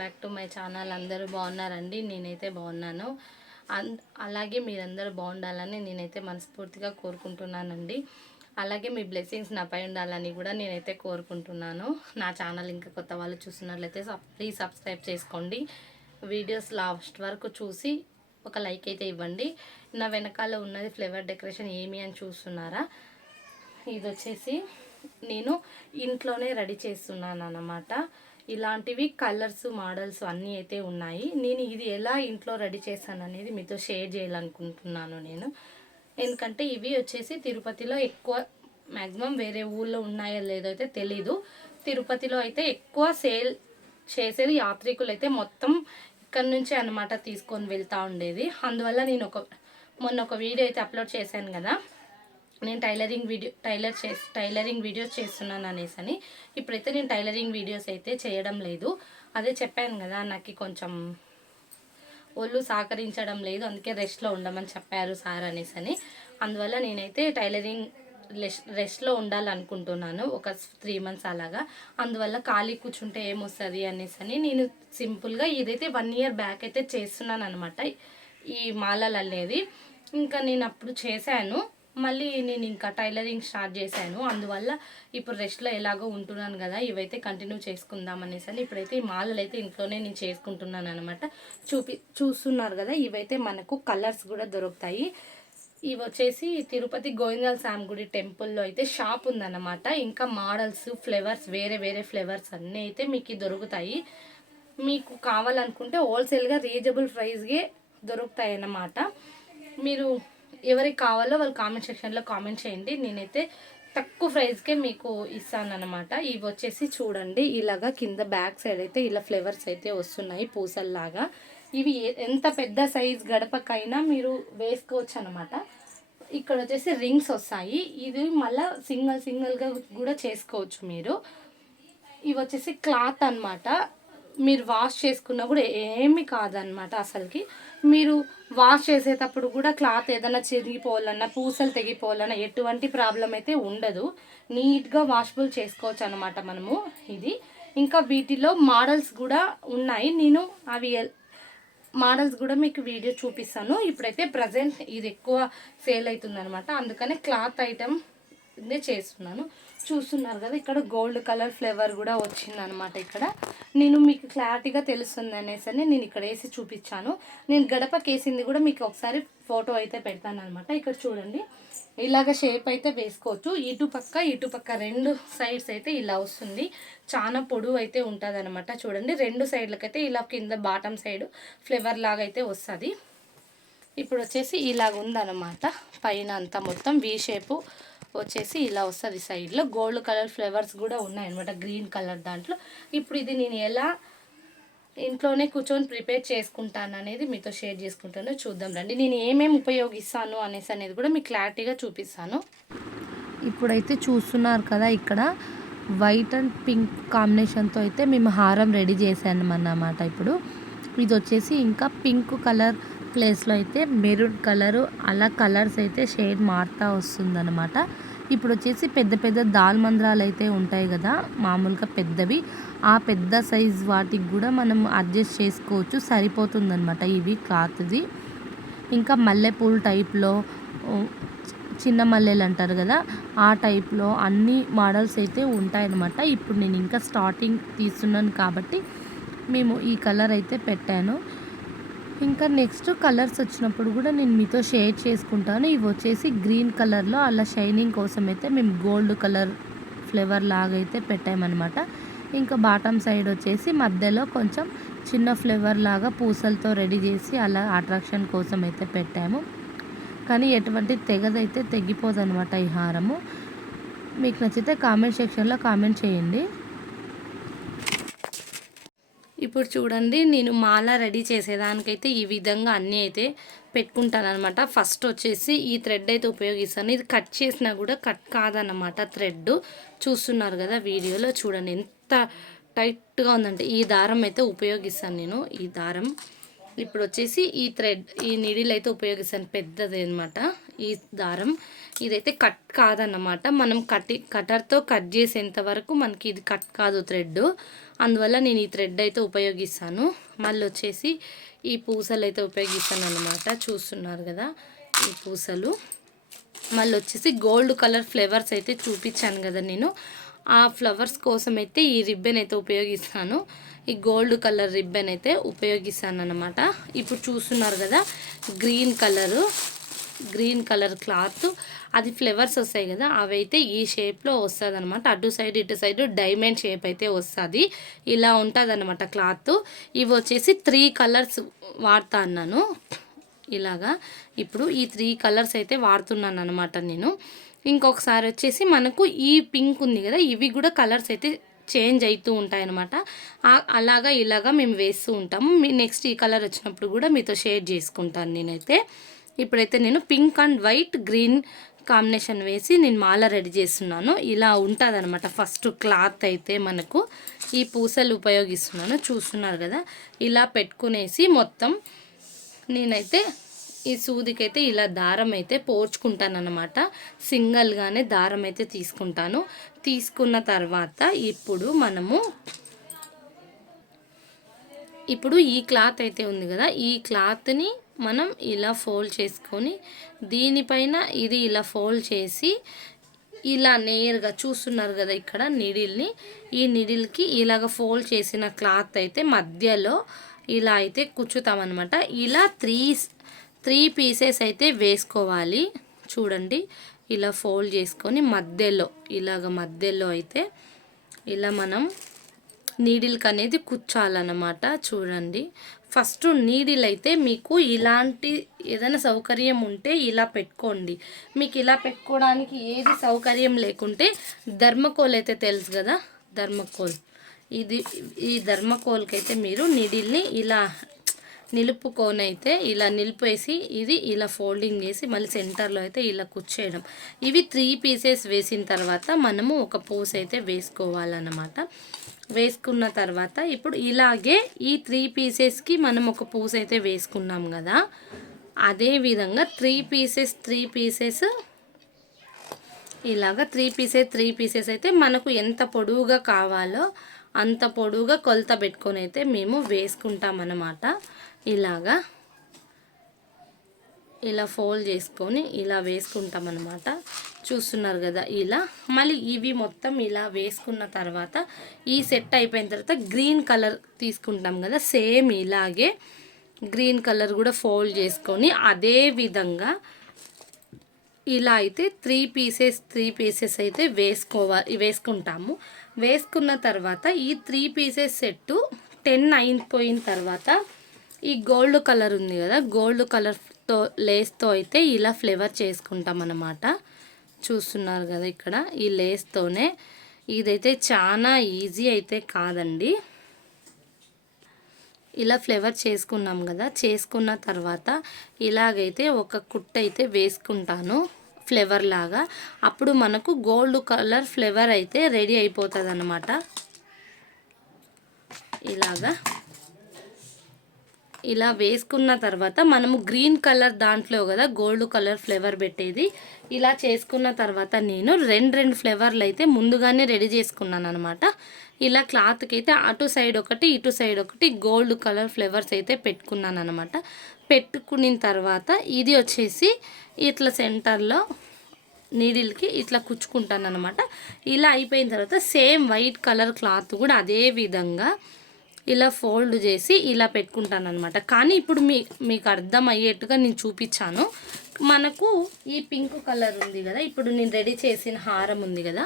Back to my channel. అందరూ బాగున్నారండి? నేనైతే బాగున్నాను. అలాగే మీరందరూ బాగుండాలని నేనైతే మనస్ఫూర్తిగా కోరుకుంటున్నానండి. అలాగే మీ బ్లెస్సింగ్స్ నాపై ఉండాలని కూడా నేనైతే కోరుకుంటున్నాను. నా ఛానల్ ఇంకా కొత్త వాళ్ళు చూస్తున్నట్లయితే ప్లీజ్ సబ్స్క్రైబ్ చేసుకోండి. వీడియోస్ లాస్ట్ వరకు చూసి ఒక లైక్ అయితే ఇవ్వండి. నా వెనకాల ఉన్నది ఫ్లేవర్ డెకరేషన్ ఏమి అని చూస్తున్నారా? ఇది వచ్చేసి నేను ఇంట్లోనే రెడీ చేస్తున్నాను అన్నమాట. ఇలాంటివి కలర్స్ మోడల్స్ అన్నీ అయితే ఉన్నాయి. నేను ఇది ఎలా ఇంట్లో రెడీ చేశాను అనేది మీతో షేర్ చేయాలనుకుంటున్నాను నేను. ఎందుకంటే ఇవి వచ్చేసి తిరుపతిలో ఎక్కువ మ్యాక్సిమం వేరే ఊళ్ళో ఉన్నాయో లేదో అయితే తెలీదు. తిరుపతిలో అయితే ఎక్కువ సేల్ చేసేది యాత్రికులు అయితే మొత్తం ఇక్కడ నుంచే అనమాట తీసుకొని వెళ్తూ ఉండేది. అందువల్ల నేను మొన్న ఒక వీడియో అయితే అప్లోడ్ చేశాను కదా, నేను టైలరింగ్ వీడియోస్ చేస్తున్నాను అనేసి. ఇప్పుడైతే నేను టైలరింగ్ వీడియోస్ అయితే చేయడం లేదు. అదే చెప్పాను కదా, నాకు కొంచెం ఒళ్ళు సహకరించడం లేదు, అందుకే రెస్ట్లో ఉండమని చెప్పారు సార్ అనేసి. అందువల్ల నేనైతే టైలరింగ్ రెస్ట్లో ఉండాలనుకుంటున్నాను ఒక 3 months అలాగా. అందువల్ల ఖాళీ కూర్చుంటే ఏమొస్తుంది అనేసి నేను సింపుల్గా ఇదైతే 1 year బ్యాక్ అయితే చేస్తున్నాను అనమాట. ఈ మాలలు అనేది ఇంకా నేను అప్పుడు చేశాను, మళ్ళీ నేను ఇంకా టైలరింగ్ స్టార్ట్ చేశాను. అందువల్ల ఇప్పుడు రెస్ట్లో ఎలాగో ఉంటున్నాను కదా, ఇవైతే కంటిన్యూ చేసుకుందాం అనేసి ఇప్పుడైతే ఈ మాలలు అయితే ఇంట్లోనే నేను చేసుకుంటున్నాను అనమాట. చూస్తున్నారు కదా, ఇవైతే మనకు కలర్స్ కూడా దొరుకుతాయి. ఇవి వచ్చేసి తిరుపతి గోవిందల స్వామి గుడి టెంపుల్లో అయితే షాప్ ఉందన్నమాట. ఇంకా మోడల్స్ ఫ్లేవర్స్ వేరే ఫ్లేవర్స్ అన్నీ అయితే మీకు దొరుకుతాయి. మీకు కావాలనుకుంటే హోల్సేల్గా రీజనబుల్ ప్రైస్కే దొరుకుతాయి అన్నమాట. మీరు ఎవరికి కావాలో వాళ్ళు కామెంట్ సెక్షన్లో కామెంట్ చేయండి, నేనైతే తక్కువ ప్రైస్కే మీకు ఇస్తాను అనమాట. ఇవి వచ్చేసి చూడండి, ఇలాగా కింద బ్యాక్ సైడ్ అయితే ఇలా ఫ్లేవర్స్ అయితే వస్తున్నాయి పూసల్లాగా. ఇవి ఎంత పెద్ద సైజ్ గడపకైనా మీరు వేసుకోవచ్చు అనమాట. ఇక్కడ వచ్చేసి రింగ్స్ వస్తాయి, ఇది మళ్ళీ సింగిల్గా కూడా చేసుకోవచ్చు మీరు. ఇవి వచ్చేసి క్లాత్ అనమాట, మీరు వాష్ చేసుకున్నా కూడా ఏమి కాదనమాట. అసలుకి మీరు వాష్ చేసేటప్పుడు కూడా క్లాత్ ఏదైనా చిరిగిపోవాలన్నా పూసలు తెగిపోవాలన్నా ఎటువంటి ప్రాబ్లం అయితే ఉండదు. నీట్గా వాషబుల్ చేసుకోవచ్చు అనమాట మనము ఇది. ఇంకా వీటిలో మోడల్స్ కూడా ఉన్నాయి, నేను అవి మోడల్స్ కూడా మీకు వీడియో చూపిస్తాను. ఇప్పుడైతే ప్రజెంట్ ఇది ఎక్కువ సేల్ అవుతుంది అనమాట, అందుకనే క్లాత్ ఐటమ్ చేస్తున్నాను. చూస్తున్నారు కదా, ఇక్కడ గోల్డ్ కలర్ ఫ్లేవర్ కూడా వచ్చిందనమాట. ఇక్కడ నేను మీకు క్లారిటీగా తెలుస్తుంది అనేసి నేను ఇక్కడ వేసి చూపించాను. నేను గడపకి వేసింది కూడా మీకు ఒకసారి ఫోటో అయితే పెడతాను అనమాట. ఇక్కడ చూడండి, ఇలాగ షేప్ అయితే వేసుకోవచ్చు. ఇటుపక్క 2 సైడ్స్ అయితే ఇలా వస్తుంది. చాలా పొడవు అయితే ఉంటుంది అనమాట. చూడండి, 2 సైడ్లకైతే ఇలా కింద బాటమ్ సైడ్ ఫ్లేవర్ లాగా అయితే వస్తుంది. ఇప్పుడు వచ్చేసి ఇలాగ ఉందన్నమాట. పైన అంతా మొత్తం వీ షేపు వచ్చేసి ఇలా వస్తుంది. సైడ్లో గోల్డ్ కలర్ ఫ్లేవర్స్ కూడా ఉన్నాయన్నమాట, గ్రీన్ కలర్ దాంట్లో. ఇప్పుడు ఇది నేను ఎలా ఇంట్లోనే కూర్చొని ప్రిపేర్ చేసుకుంటాను అనేది మీతో షేర్ చేసుకుంటాను. చూద్దాం రండి, నేను ఏమేమి ఉపయోగిస్తాను అనేది కూడా మీకు క్లారిటీగా చూపిస్తాను. ఇప్పుడైతే చూస్తున్నారు కదా, ఇక్కడ వైట్ అండ్ పింక్ కాంబినేషన్తో అయితే మేము హారం రెడీ చేసాను అన్నమాట. ఇప్పుడు ఇది వచ్చేసి ఇంకా పింక్ కలర్ ప్లేస్లో అయితే మెరూన్ కలరు, అలా కలర్స్ అయితే షేడ్ మారుతూ వస్తుందన్నమాట. ఇప్పుడు వచ్చేసి పెద్ద దాల్ మందిరాలు అయితే ఉంటాయి కదా, మామూలుగా పెద్దవి, ఆ పెద్ద సైజ్ వాటికి కూడా మనం అడ్జస్ట్ చేసుకోవచ్చు, సరిపోతుందన్నమాట ఇవి క్లాత్ది. ఇంకా మల్లెపూలు టైప్లో, చిన్న మల్లెలు అంటారు కదా, ఆ టైప్లో అన్ని మోడల్స్ అయితే ఉంటాయన్నమాట. ఇప్పుడు నేను ఇంకా స్టార్టింగ్ తీస్తున్నాను కాబట్టి మేము ఈ కలర్ అయితే పెట్టాను. ఇంకా నెక్స్ట్ కలర్స్ వచ్చినప్పుడు కూడా నేను మీతో షేర్ చేసుకుంటాను. ఇవి వచ్చేసి గ్రీన్ కలర్లో అలా షైనింగ్ కోసం అయితే మేము గోల్డ్ కలర్ ఫ్లేవర్ లాగా అయితే పెట్టామన్నమాట. ఇంకా బాటమ్ సైడ్ వచ్చేసి మధ్యలో కొంచెం చిన్న ఫ్లేవర్ లాగా పూసలతో రెడీ చేసి అలా అట్రాక్షన్ కోసం అయితే పెట్టాము. కానీ ఎటువంటి తెగదైతే తెగిపోదనమాట ఈ హారము. మీకు నచ్చితే కామెంట్ సెక్షన్లో కామెంట్ చేయండి. ఇప్పుడు చూడండి, నేను మాల రెడీ చేసేదానికైతే ఈ విధంగా అన్నీ అయితే పెట్టుకుంటాను అనమాట. ఫస్ట్ వచ్చేసి ఈ థ్రెడ్ అయితే ఉపయోగిస్తాను. ఇది కట్ చేసినా కూడా కట్ కాదన్నమాట థ్రెడ్. చూస్తున్నారు కదా వీడియోలో, చూడండి ఎంత టైట్గా ఉందంటే. ఈ దారం అయితే ఉపయోగిస్తాను నేను. ఈ దారం ఇప్పుడు వచ్చేసి ఈ నీడిల్ అయితే ఉపయోగిస్తాను, పెద్దది అనమాట ఈ దారం. ఇదైతే కట్ కాదన్నమాట, మనం కటర్తో కట్ చేసేంత వరకు మనకి ఇది కట్ కాదు థ్రెడ్. అందువల్ల నేను ఈ థ్రెడ్ అయితే ఉపయోగిస్తాను. మళ్ళీ వచ్చేసి ఈ పూసలు అయితే ఉపయోగిస్తాను అనమాట, చూస్తున్నారు కదా ఈ పూసలు. మళ్ళీ వచ్చేసి గోల్డ్ కలర్ ఫ్లవర్స్ అయితే చూపించాను కదా నేను, ఆ ఫ్లవర్స్ కోసం అయితే ఈ రిబ్బన్ అయితే ఉపయోగిస్తాను. ఈ గోల్డ్ కలర్ రిబ్బన్ అయితే ఉపయోగిస్తాను అనమాట. ఇప్పుడు చూస్తున్నారు కదా గ్రీన్ కలర్ క్లాత్, అది ఫ్లవర్స్ వస్తాయి కదా, అవి అయితే ఈ షేప్లో వస్తుంది అనమాట. అటు సైడ్ ఇటు సైడ్ డైమండ్ షేప్ అయితే వస్తుంది, ఇలా ఉంటుంది అనమాట క్లాత్. ఇవి వచ్చేసి 3 కలర్స్ వాడుతా అన్నాను ఇలాగా. ఇప్పుడు ఈ 3 కలర్స్ అయితే వాడుతున్నాను అనమాట నేను. ఇంకొకసారి వచ్చేసి మనకు ఈ పింక్ ఉంది కదా, ఇవి కూడా కలర్స్ అయితే చేంజ్ అవుతూ ఉంటాయన్నమాట. అలాగా ఇలాగా మేము వేస్తూ ఉంటాము. నెక్స్ట్ ఈ కలర్ వచ్చినప్పుడు కూడా మీతో షేర్ చేసుకుంటాను నేనైతే. ఇప్పుడైతే నేను pink and white green combination వేసి నేను మాల రెడీ చేస్తున్నాను. ఇలా ఉంటుంది అనమాట. ఫస్ట్ క్లాత్ అయితే మనకు ఈ పూసలు ఉపయోగిస్తున్నాను, చూస్తున్నారు కదా. ఇలా పెట్టుకునేసి మొత్తం నేనైతే ఈ సూదికైతే ఇలా దారం అయితే పోర్చుకుంటాను అనమాట. సింగల్గానే దారం అయితే తీసుకుంటాను. తీసుకున్న తర్వాత ఇప్పుడు ఈ క్లాత్ అయితే ఉంది కదా, ఈ క్లాత్ని మనం ఇలా ఫోల్డ్ చేసుకొని దీనిపైన ఇది ఇలా ఫోల్డ్ చేసి ఇలా నేరుగా చూస్తున్నారు కదా ఇక్కడ నీడిల్ని, ఈ నీడిల్కి ఇలాగ ఫోల్డ్ చేసిన క్లాత్ అయితే మధ్యలో ఇలా అయితే కుచ్చుతామన్నమాట. ఇలా త్రీ పీసెస్ అయితే వేసుకోవాలి. చూడండి, ఇలా ఫోల్డ్ చేసుకొని మధ్యలో అయితే ఇలా మనం నీడిల్కి అనేది కుచ్చాలన్నమాట. చూడండి, ఫస్ట్ నీడిల్ అయితే మీకు ఇలాంటి ఏదైనా సౌకర్యం ఉంటే ఇలా పెట్టుకోండి. మీకు ఇలా పెట్టుకోవడానికి ఏది సౌకర్యం లేకుంటే ధర్మకోల్ అయితే తెలుసు కదా, ఈ ధర్మకోల్కి అయితే మీరు నీడిల్ని ఇలా నిలుపుకొని అయితే ఇలా నిలిపేసి ఇది ఇలా ఫోల్డింగ్ చేసి మళ్ళీ సెంటర్లో అయితే ఇలా కుచ్చేయడం. ఇవి 3 పీసెస్ వేసిన తర్వాత మనము ఒక పూస అయితే వేసుకోవాలన్నమాట. వేసుకున్న తర్వాత ఇప్పుడు ఇలాగే ఈ 3 పీసెస్కి మనం ఒక పూస అయితే వేసుకున్నాం కదా, అదే విధంగా 3 పీసెస్ ఇలాగా 3 పీసెస్ అయితే మనకు ఎంత పొడవుగా కావాలో అంత పొడవుగా కొలత పెట్టుకొని అయితే మేము వేసుకుంటాం అన్నమాట. ఇలా ఫోల్డ్ చేసుకొని ఇలా వేసుకుంటాం అన్నమాట. చూస్తున్నారు కదా ఇలా. మళ్ళీ ఇవి మొత్తం ఇలా వేసుకున్న తర్వాత ఈ సెట్ అయిపోయిన తర్వాత గ్రీన్ కలర్ తీసుకుంటాం కదా, సేమ్ ఇలాగే గ్రీన్ కలర్ కూడా ఫోల్డ్ చేసుకొని అదే విధంగా ఇలా అయితే 3 పీసెస్ అయితే వేసుకుంటాము. వేసుకున్న తర్వాత ఈ 3 పీసెస్ సెట్ 10 అయిపోయిన తర్వాత ఈ గోల్డ్ కలర్ ఉంది కదా, గోల్డ్ కలర్తో లేస్తో అయితే ఇలా ఫ్లేవర్ చేసుకుంటాం అన్నమాట. చూస్తున్నారు కదా ఇక్కడ ఈ లేస్తోనే. ఇదైతే చాలా ఈజీ అయితే కాదండి. ఇలా ఫ్లేవర్ చేసుకున్నాం కదా, చేసుకున్న తర్వాత ఇలాగైతే ఒక కుట్ట అయితే వేసుకుంటాను ఫ్లేవర్ లాగా. అప్పుడు మనకు గోల్డ్ కలర్ ఫ్లేవర్ అయితే రెడీ అయిపోతుంది అన్నమాట. ఇలా వేసుకున్న తర్వాత మనము గ్రీన్ కలర్ దాంట్లో కదా గోల్డ్ కలర్ ఫ్లేవర్ పెట్టేది. ఇలా చేసుకున్న తర్వాత నేను రెండు ఫ్లేవర్లు అయితే ముందుగానే రెడీ చేసుకున్నాను అనమాట. ఇలా క్లాత్కి అయితే అటు సైడ్ ఒకటి ఇటు సైడ్ ఒకటి గోల్డ్ కలర్ ఫ్లేవర్స్ అయితే పెట్టుకున్నాను అనమాట. పెట్టుకున్న తర్వాత ఇది వచ్చేసి ఇట్లా సెంటర్లో నీడిల్కి ఇట్లా కుచ్చుకుంటాను అనమాట. ఇలా అయిపోయిన తర్వాత సేమ్ వైట్ కలర్ క్లాత్ కూడా అదే విధంగా ఇలా ఫోల్డ్ చేసి ఇలా పెట్టుకుంటాను అనమాట. కానీ ఇప్పుడు మీకు అర్థమయ్యేట్టుగా నేను చూపించాను. మనకు ఈ పింక్ కలర్ ఉంది కదా, ఇప్పుడు నేను రెడీ చేసిన హారం ఉంది కదా,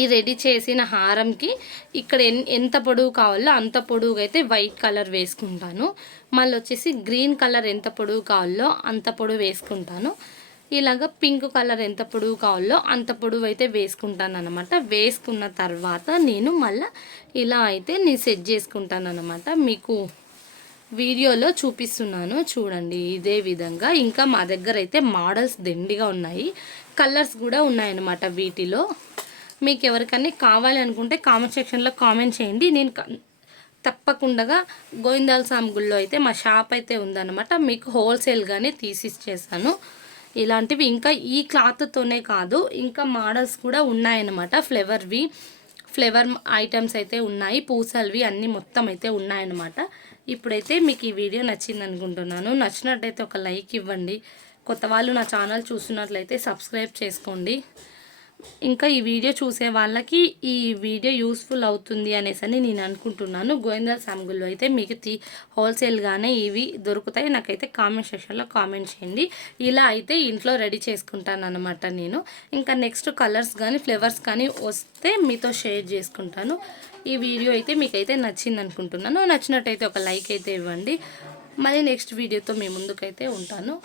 ఈ రెడీ చేసిన హారంకి ఇక్కడ ఎంత పొడవు కావాలో అంత పొడవుగా అయితే వైట్ కలర్ వేసుకుంటాను. మళ్ళీ వచ్చేసి గ్రీన్ కలర్ ఎంత పొడవు కావాలో అంత పొడవు వేసుకుంటాను. ఇలాగ పింక్ కలర్ ఎంత పొడవు కావాలో అంత పొడవు అయితే వేసుకుంటాను అనమాట. వేసుకున్న తర్వాత నేను మళ్ళీ ఇలా అయితే నేను సెట్ చేసుకుంటాను అనమాట. మీకు వీడియోలో చూపిస్తున్నాను చూడండి. ఇదే విధంగా ఇంకా మా దగ్గర అయితే మోడల్స్ దండిగా ఉన్నాయి, కలర్స్ కూడా ఉన్నాయన్నమాట. వీటిలో మీకు ఎవరికైనా కావాలి అనుకుంటే కామెంట్ సెక్షన్లో కామెంట్ చేయండి. నేను తప్పకుండా గోవిందాల స్వామి గుళ్ళో అయితే మా షాప్ అయితే ఉందన్నమాట. మీకు హోల్సేల్గానే తీసిచ్చేసాను. ఇలాంటివి ఇంకా ఈ క్లాత్తోనే కాదు, ఇంకా మోడల్స్ కూడా ఉన్నాయన్నమాట. ఫ్లేవర్ ఐటమ్స్ అయితే ఉన్నాయి, పూసలవి అన్నీ మొత్తం అయితే ఉన్నాయన్నమాట. ఇప్పుడైతే మీకు ఈ వీడియో నచ్చింది అనుకుంటున్నాను. నచ్చినట్టయితే ఒక లైక్ ఇవ్వండి. కొత్త వాళ్ళు నా ఛానల్ చూస్తున్నట్లయితే సబ్స్క్రైబ్ చేసుకోండి. ఇంకా ఈ వీడియో చూసే వాళ్ళకి ఈ వీడియో యూస్ఫుల్ అవుతుంది అనేసి నేను అనుకుంటున్నాను. గోవిందాల స్వామి గుళ్ళో అయితే మీకు హోల్సేల్గానే ఇవి దొరుకుతాయి. నాకైతే కామెంట్ సెక్షన్లో కామెంట్ చేయండి. ఇలా అయితే ఇంట్లో రెడీ చేసుకుంటాను అనమాట నేను. ఇంకా నెక్స్ట్ కలర్స్ కానీ ఫ్లేవర్స్ కానీ వస్తే మీతో షేర్ చేసుకుంటాను. ఈ వీడియో అయితే మీకైతే నచ్చింది అనుకుంటున్నాను. నచ్చినట్టయితే ఒక లైక్ అయితే ఇవ్వండి. మళ్ళీ నెక్స్ట్ వీడియోతో మీ ముందుకైతే ఉంటాను.